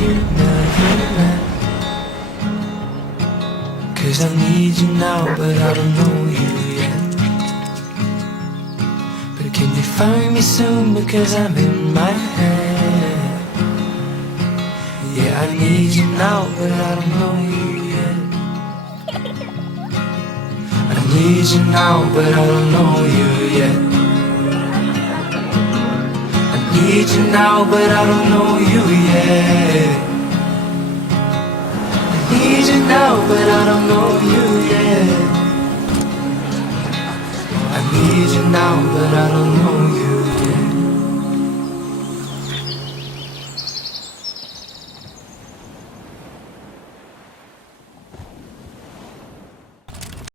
you never met. 'Cause I need you now, but I don't know you yet. But can you find me soon, because I'm in my head. Yeah, I need you now, but I don't know you yet. I need you now, but I don't know you yet. I need you now, but I don't know you yet. I need you now, but I don't know you yet. I need you now, but I don't know